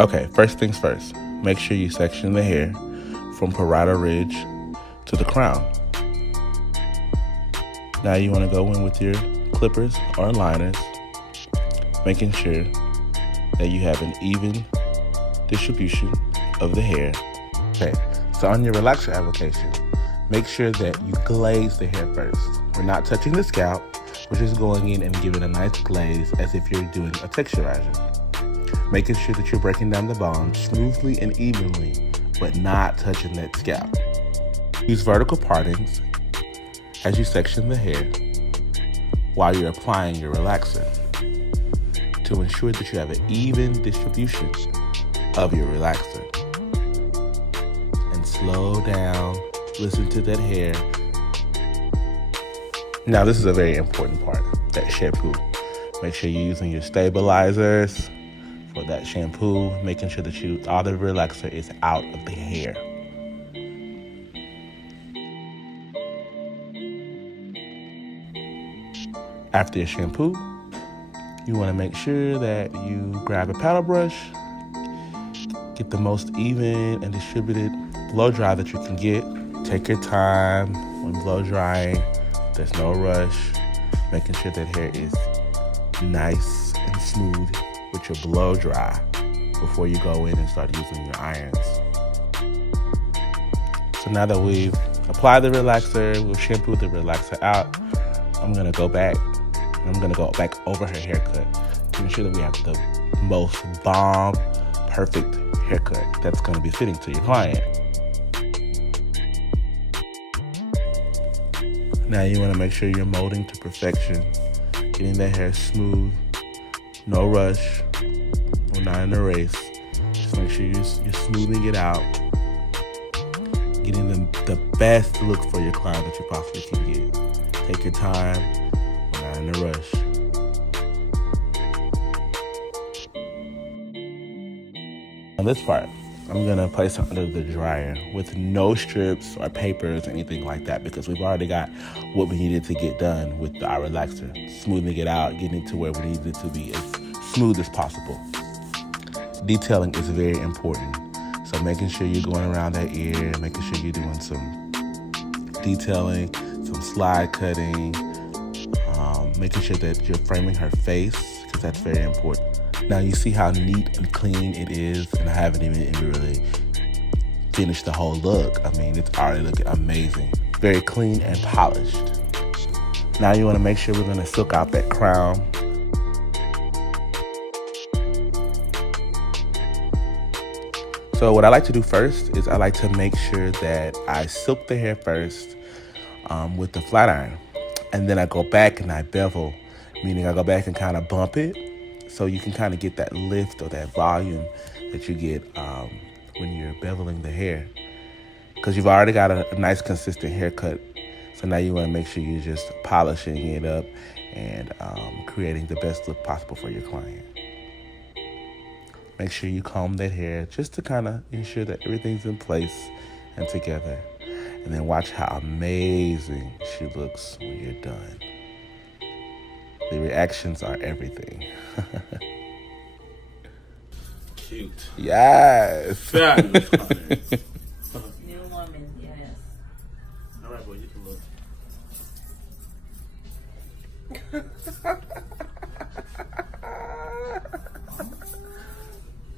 Okay, first things first. Make sure you section the hair from parietal ridge to the crown. Now you want to go in with your clippers or liners, making sure that you have an even distribution of the hair. Okay, so on your relaxer application, make sure that you glaze the hair first. We're not touching the scalp, we're just going in and giving a nice glaze as if you're doing a texturizer. Making sure that you're breaking down the bone smoothly and evenly, but not touching that scalp. Use vertical partings as you section the hair while you're applying your relaxer to ensure that you have an even distribution of your relaxer. And slow down, listen to that hair. Now this is a very important part, that shampoo. Make sure you're using your stabilizers for that shampoo, making sure that all the relaxer is out of the hair. After your shampoo, you want to make sure that you grab a paddle brush, get the most even and distributed blow dry that you can get. Take your time when blow drying. There's no rush. Making sure that hair is nice and smooth with your blow dry before you go in and start using your irons. So now that we've applied the relaxer, we've shampooed the relaxer out, I'm gonna go back over her haircut to ensure that we have the most bomb, perfect haircut that's gonna be fitting to your client. Now you wanna make sure you're molding to perfection, getting that hair smooth, no rush, we're not in a race. Just make sure you're smoothing it out, getting the best look for your client that you possibly can get. Take your time, we're not in a rush. On this part, I'm gonna place it under the dryer with no strips or papers or anything like that, because we've already got what we needed to get done with our relaxer. Smoothing it out, getting it to where we need it to be as smooth as possible. Detailing is very important. So making sure you're going around that ear, making sure you're doing some detailing, some slide cutting, making sure that you're framing her face, because that's very important. Now you see how neat and clean it is, and I haven't even really finished the whole look. I mean, it's already looking amazing. Very clean and polished. Now you want to make sure we're going to silk out that crown. So what I like to do first is I like to make sure that I silk the hair first with the flat iron. And then I go back and I bevel, meaning I go back and kind of bump it, so you can kind of get that lift or that volume that you get when you're beveling the hair. Because you've already got a nice consistent haircut. So now you want to make sure you're just polishing it up and creating the best look possible for your client. Make sure you comb that hair just to kind of ensure that everything's in place and together. And then watch how amazing she looks when you're done. The reactions are everything. Cute. Yes. Fabulous. New woman, yes. All right, boy, you can look.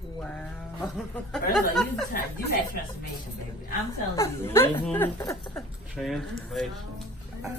Wow. First of all, you had transformation, baby. I'm telling you. Transformation. Oh, wow.